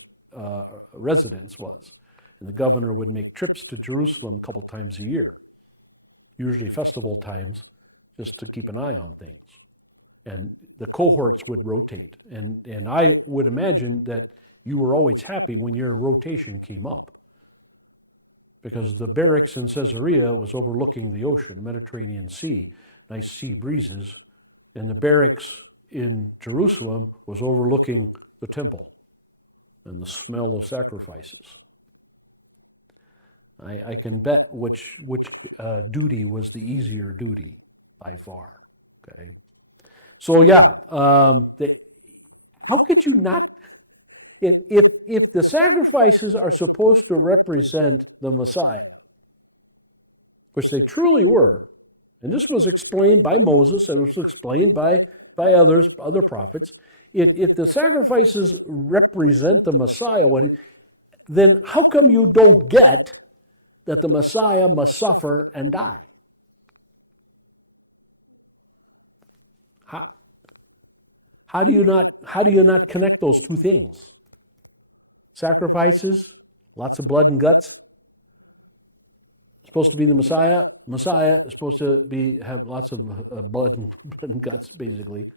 residence was. And the governor would make trips to Jerusalem a couple times a year, usually festival times, just to keep an eye on things. And the cohorts would rotate. And I would imagine that you were always happy when your rotation came up, because the barracks in Caesarea was overlooking the ocean, Mediterranean Sea, nice sea breezes, and the barracks in Jerusalem was overlooking the temple and the smell of sacrifices. I can bet which duty was the easier duty by far. Okay, so yeah, how could you not? If the sacrifices are supposed to represent the Messiah, which they truly were, and this was explained by Moses and it was explained by other prophets, if the sacrifices represent the Messiah, then how come you don't get that the Messiah must suffer and die? How do you not connect those two things? Sacrifices, lots of blood and guts. Supposed to be the Messiah. Messiah is supposed to have lots of blood and guts, basically.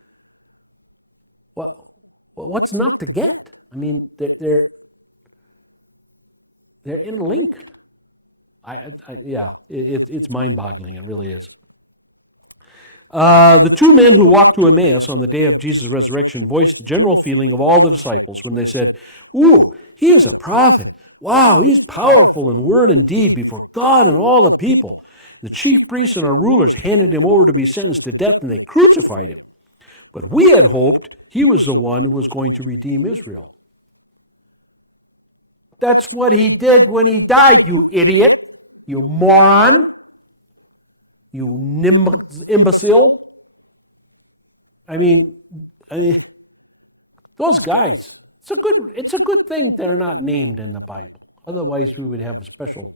What's not to get? I mean, they're interlinked. It's mind-boggling. It really is. The two men who walked to Emmaus on the day of Jesus' resurrection voiced the general feeling of all the disciples when they said, "Ooh, he is a prophet. Wow, he's powerful in word and deed before God and all the people." The chief priests and our rulers handed him over to be sentenced to death, and they crucified him. But we had hoped he was the one who was going to redeem Israel. That's what he did when he died, you idiot, you moron, you imbecile. I mean, those guys, it's a good thing they're not named in the Bible. Otherwise, we would have a special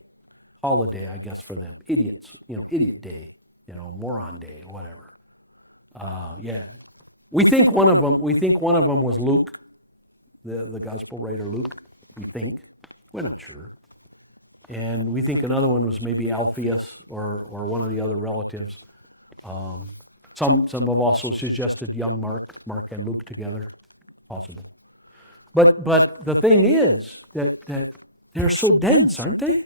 holiday, I guess, for them. Idiots, idiot day, moron day, or whatever. Yeah. We think one of them was Luke, the gospel writer Luke. We think. We're not sure. And we think another one was maybe Alphaeus or one of the other relatives. Some have also suggested young Mark and Luke together. Possible. But the thing is that they're so dense, aren't they?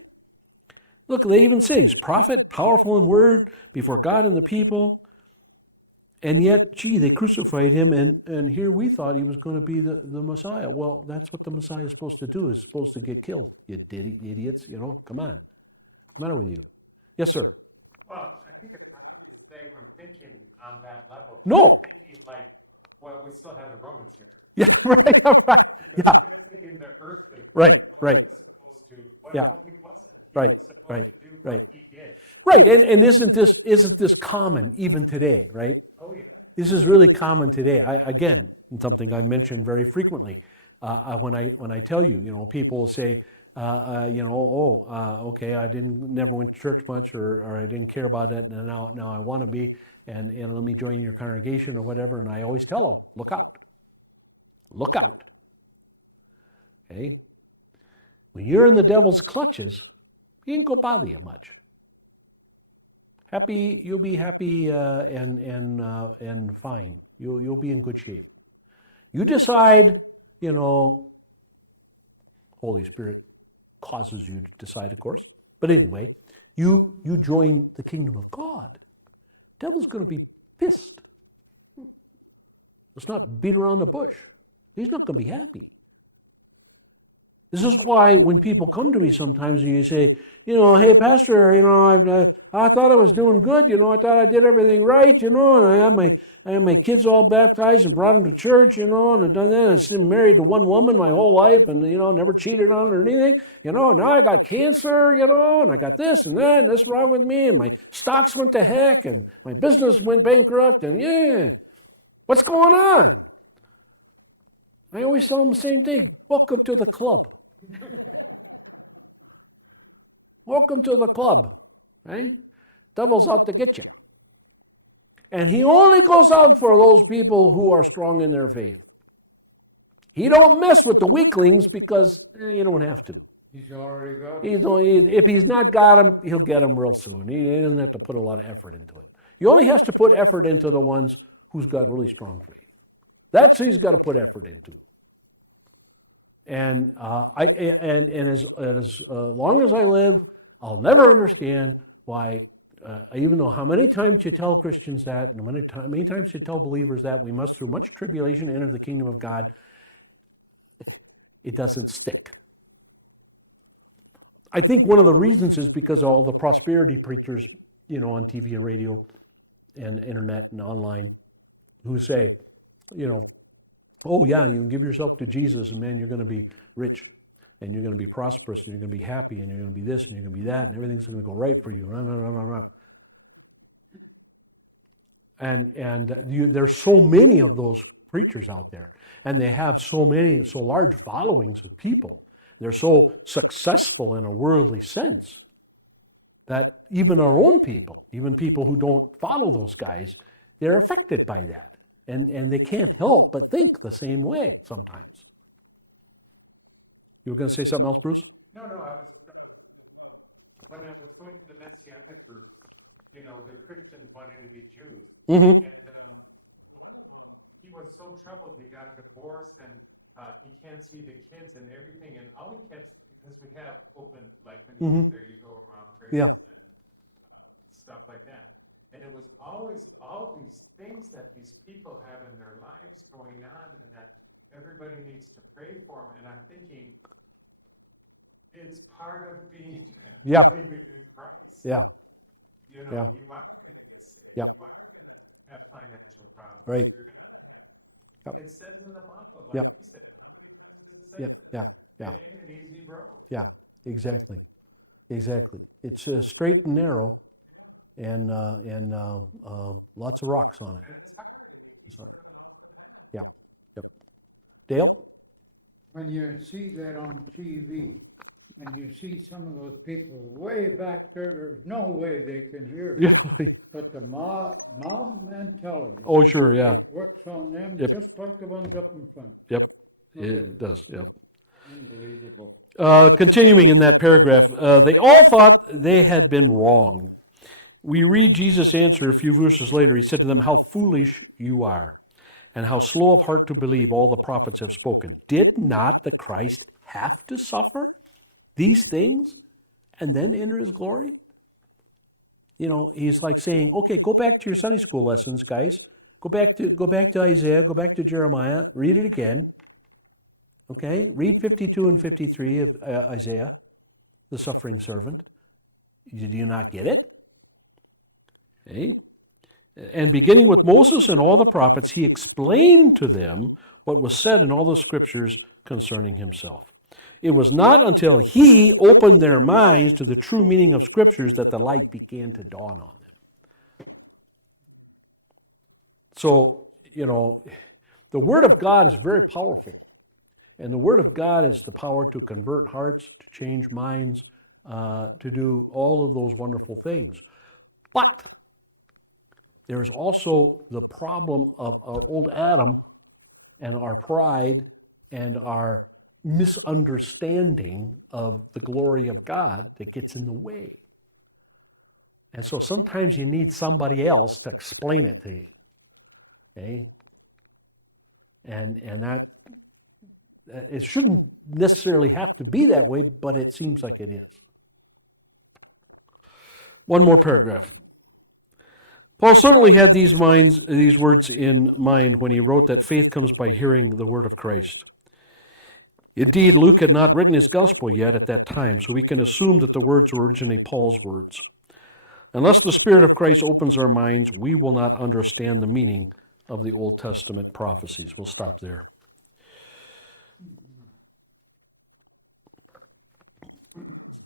Look, they even say he's prophet, powerful in word, before God and the people. And yet, they crucified him, and here we thought he was going to be the Messiah. Well, that's what the Messiah is supposed to do, is supposed to get killed. You idiots, come on. What's the matter with you? Yes, sir. Well, I think it's not they were thinking on that level. No. They're thinking like, well, we still have the Romans here. Yeah, right, right. Yeah. They're thinking the earthly. Right. What he was supposed to. Well, Yeah. no, he wasn't. He Right, was supposed right, to do right. what he did. Right, and isn't this common even today, right? Oh, yeah. This is really common today. Again, something I mention very frequently. When I tell you, people will say, okay, I never went to church much, or I didn't care about it, and now I want to be, and let me join your congregation or whatever. And I always tell them, look out, look out. Okay, when you're in the devil's clutches, he ain't gonna bother you much. You'll be happy and fine. You'll be in good shape. You decide, Holy Spirit causes you to decide, of course. But anyway, you join the kingdom of God. Devil's going to be pissed. Let's not beat around the bush. He's not going to be happy. This is why when people come to me sometimes and you say, hey, Pastor, I thought I was doing good, I thought I did everything right, and I had my kids all baptized and brought them to church, and I've done that, and I'm married to one woman my whole life, and, never cheated on her or anything, now I got cancer, and I got this and that, and this wrong with me, and my stocks went to heck, and my business went bankrupt, and what's going on? I always tell them the same thing. Welcome to the club. Welcome to the club. Right? Devil's out to get you. And he only goes out for those people who are strong in their faith. He don't mess with the weaklings because you don't have to. He's already got it. If he's not got them, he'll get them real soon. He doesn't have to put a lot of effort into it. He only has to put effort into the ones who's got really strong faith. That's who he's got to put effort into. And as long as I live, I'll never understand why, even though how many times you tell Christians that, and how many times you tell believers that we must through much tribulation enter the kingdom of God, it doesn't stick. I think one of the reasons is because of all the prosperity preachers, on TV and radio and internet and online, who say, Oh yeah, you can give yourself to Jesus and man, you're going to be rich and you're going to be prosperous and you're going to be happy and you're going to be this and you're going to be that and everything's going to go right for you. And there's so many of those preachers out there, and they have so large followings of people. They're so successful in a worldly sense that even our own people, even people who don't follow those guys, they're affected by that. And they can't help but think the same way sometimes. You were going to say something else, Bruce? No, when I was going to the Messianic groups, the Christians wanted to be Jews. Mm-hmm. And he was so troubled, he got a divorce, and he can't see the kids and everything. And all he kept, because we have open, like when you get there, you go around prayers and stuff like that. And it was always all these things that these people have in their lives going on, and that everybody needs to pray for them. And I'm thinking, it's part of being believing in Christ. Yeah. You are going to get sick. Yeah. You are going to have financial problems. Right. It says in the Bible, like Yep. you said. Yeah. It ain't an easy road. Yeah, exactly. It's straight and narrow, and lots of rocks on it. And it's hard. Sorry. Yep. Dale? When you see that on TV, and you see some of those people way back there, there's no way they can hear. Yeah. But the mob mentality. Oh, sure, yeah. It works on them Yep. just like the ones up in front. Yep. It does, yep. Unbelievable. Continuing in that paragraph, they all thought they had been wrong. We read Jesus' answer a few verses later. He said to them, "How foolish you are, and how slow of heart to believe all the prophets have spoken. Did not the Christ have to suffer these things and then enter his glory?" He's like saying, okay, go back to your Sunday school lessons, guys. Go back to Isaiah, go back to Jeremiah, read it again. Okay, read 52 and 53 of Isaiah, the suffering servant. Do you not get it? Okay. And beginning with Moses and all the prophets, he explained to them what was said in all the scriptures concerning himself. It was not until he opened their minds to the true meaning of scriptures that the light began to dawn on them. So, the Word of God is very powerful. And the Word of God is the power to convert hearts, to change minds, to do all of those wonderful things. But there's also the problem of our old Adam and our pride and our misunderstanding of the glory of God that gets in the way. And so sometimes you need somebody else to explain it to you. Okay? And that it shouldn't necessarily have to be that way, but it seems like it is. One more paragraph. Paul certainly had these words in mind when he wrote that faith comes by hearing the word of Christ. Indeed, Luke had not written his gospel yet at that time, so we can assume that the words were originally Paul's words. Unless the Spirit of Christ opens our minds, we will not understand the meaning of the Old Testament prophecies. We'll stop there.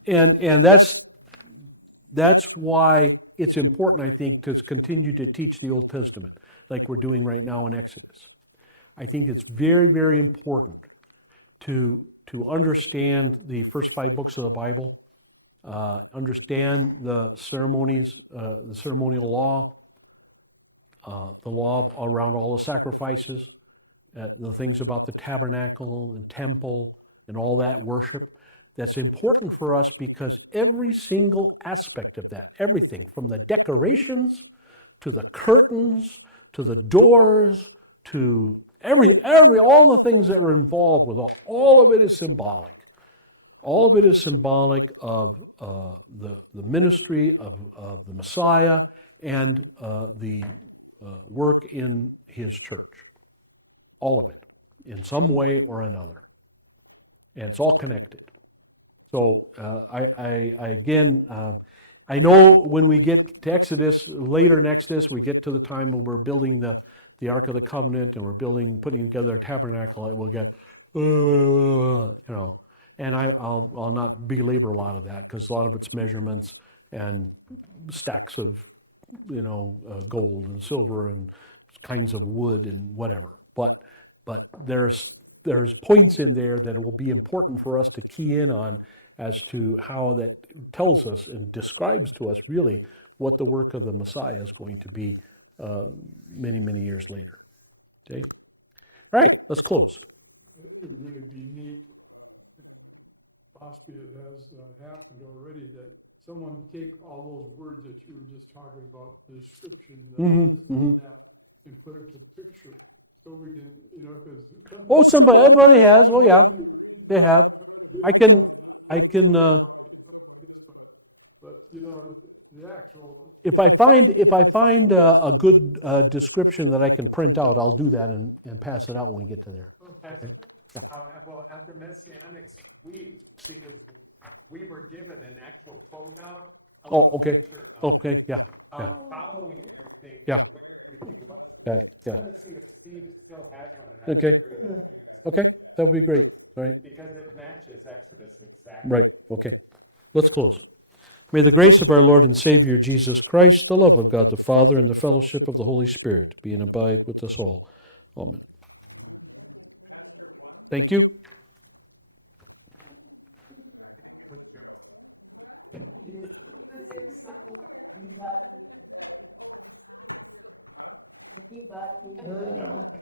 And that's why it's important, I think, to continue to teach the Old Testament like we're doing right now in Exodus. I think it's very, very important to understand the first 5 books of the Bible, understand the ceremonies, the ceremonial law, the law around all the sacrifices, the things about the tabernacle and temple and all that worship. That's important for us because every single aspect of that, everything from the decorations to the curtains to the doors to all the things that are involved with all of it is symbolic. All of it is symbolic of the ministry of the Messiah and the work in his church. All of it, in some way or another. And it's all connected. So I know when we get to Exodus, later in Exodus, we get to the time when we're building the the Ark of the Covenant and we're putting together a tabernacle, we'll get, you know, and I'll not belabor a lot of that because a lot of it's measurements and stacks of, you know, gold and silver and kinds of wood and whatever. But there's points in there that will be important for us to key in on as to how that tells us and describes to us really what the work of the Messiah is going to be many, many years later. Okay? All right, let's close. It would really be neat, possibly it has happened already, that someone take all those words that you were just talking about, the description, that, and put it to picture, so we can, you know, because. Oh, everybody has. Oh, yeah, they have. I can. But, you know, the actual. If I find a good description that I can print out, I'll do that and pass it out when we get to there. Okay. Well, after Messianics, we were given an actual closeout. Oh, okay. Okay, yeah. Following everything. Yeah. Right, yeah. I'm going to see if Steve still has one. Okay. Okay, that would be great. All right. Because it matches Exodus exactly. Right. Okay. Let's close. May the grace of our Lord and Savior Jesus Christ, the love of God the Father, and the fellowship of the Holy Spirit be and abide with us all. Amen. Thank you. You got